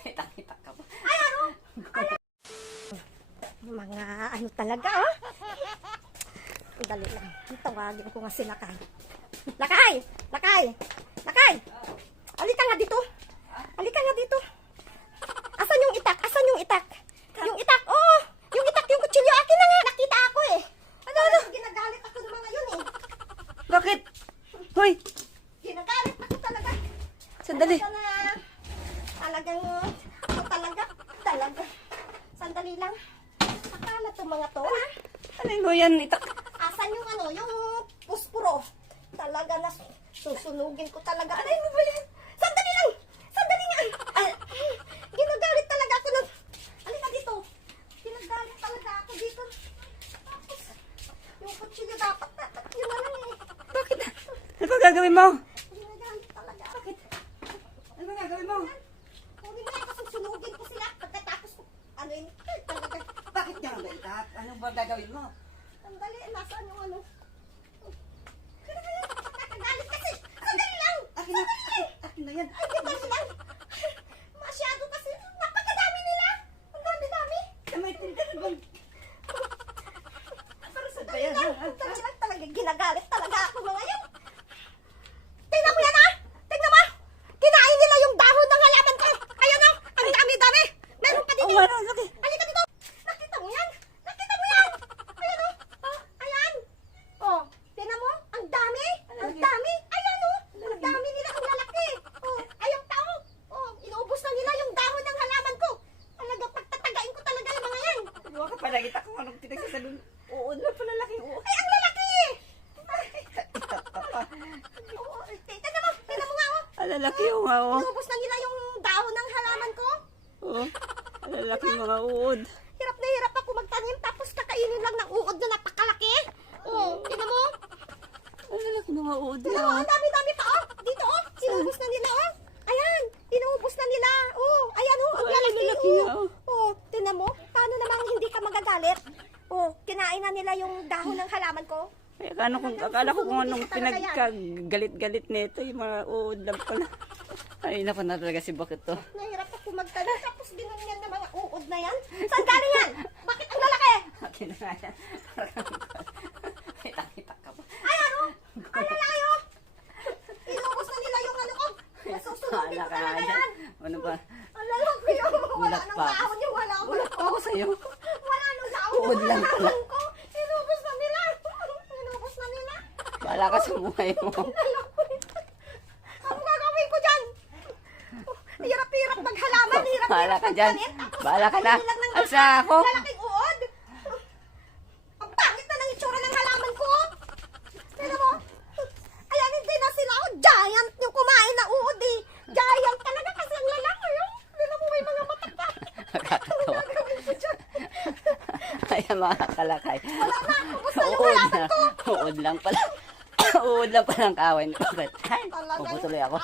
Kita-kita ka pa. Ay, ano? Mga ano talaga, oh. Dali lang. Tawagin ko nga si Lakay. Lakay! Lakay! Lakay! Halika nga dito. Halika nga dito. Asan yung itak? Asan yung itak? Yung itak, oh! Yung itak, yung kutsilyo. Akin na nga. Nakita ako eh. Ano? Ginagalit ako ng mga yun eh. Bakit? Hoy! Ginagalit ako talaga. Sandali. Talagang, ako talaga. Sandali lang. Akala to mga to, ha? Ano mo yan? Itak. Asan yung ano, yung puspuro? Talaga na susunugin ko talaga. Ano mo ba yan? Sandali lang! Sandali nga! Ay, ginagalit talaga ako nun. Halika dito. Ginagalit talaga ako dito. Tapos, yung kutsilyo dapat yun na lang eh. Bakit? Ano ba gagawin mo? Ginagalit talaga. Bakit? Ano ba gagawin mo? Kunin mo yan, susunugin ko sila. Pagkatapos ko, ano yun, talaga. Bakit niya ba itak? Ano ba gagawin mo? Sandali, nasaan yung ano? Nakagalit kasi. Sandali lang! Akin na. Akin na yan. Ay, sandali lang! Masyado kasi. Napakadami nila! Ang dami-dami! Kamay tinda na ba? Para sa Sandali bayan. lang! Sandali lang talaga. Ginagalit talaga ako mga yan. Tingnan mo yan, ha! Tingnan mo! Kinain nila yung dahon ng halaman ko! Ayan o! Ang dami-dami! Meron pa din Oh, yun! ano? Laki. Halika dito! Nakita mo yan? Nakita mo yan? Ayan o! Oh, ayan! Oh, tingnan mo? Ang dami! Ang dami! Ayan o! Ang dami nila! Ang lalaki! Oh, ayong tao! Oh, inuubos na nila yung dahon ng halaman ko! Talaga, pagtatagain ko talaga yung mga yan! Huwag ka pala. Kita ko anong pinagsasalun. Oo, na pala laki. Oo. Ay, ang lalaki! Itak ka pa. Oh, tingnan mo! Tingnan mo nga oh! Ang lalaki yung nga oh. Inuubos na nila yung dahon ng halaman ko! Oo. Ang lalaki mga uod. Hirap na hirap ako magtanim tapos kakainin lang ng uod na napakalaki! Oh, tingnan mo! Ang lalaki mga uod Tingnan mo, yan. ang dami-dami pa oh! Dito oh! Sinubos na nila oh! Ayan! Inuubos na nila! Oh! Ayan oh! Ang Ay, lalaki lalaki oh! nga, oh. Oh! Tingnan mo! Paano namang hindi ka magagalit? Oh! Kinain na nila yung dahon ng halaman ko. Ay, akala ko kung anong pinagkagalit-galit nito. Yung mga uod lang pala. Ay, naku na talaga si Bakit to. Nahirap ako magtanim tapos binanyan na mga uod na yan. Saan galing yan? Bakit ang lalaki? Akin na nga yan. Kita-kita ka pa. Ay ano? Ang lalaki oh! Inuubos na nila yung ano ko. Nasusunodin ko Hala ka talaga nga yan. Ano ba? Ang lalaki oh! Wala Gulat nang pa. dahon yung wala ko. Ulat pa ako sa'yo. Wala nang dahon Uod yung lang wala pala. ko. Inubos na nila. Inubos na nila. Bahala ka sa buhay mo. Ano gagawin ko dyan? Hirap-hirap maghalaman. Hirap-hirap Bahala ka dyan. magtanim. Tapos Bahala ka na. kakainin lang ng Asa ako? lalaking uod. Ang pangit na ng itsura ng halaman ko. Tignan mo. Ayan, hindi na sila. Oh, giant yung kumain na uod eh. Giant talaga kasi ang lalaki. Oh. Tignan mo, may mga mata pa. Ano Nakakatawa. gagawin ko dyan? Ayan mga kalakay. Wala na. Kumusta yung Uod halaman na. ko? Uod lang pala. Uod lang pala ang kawan. Bakit? Ay, Talagang- puputuloy ako.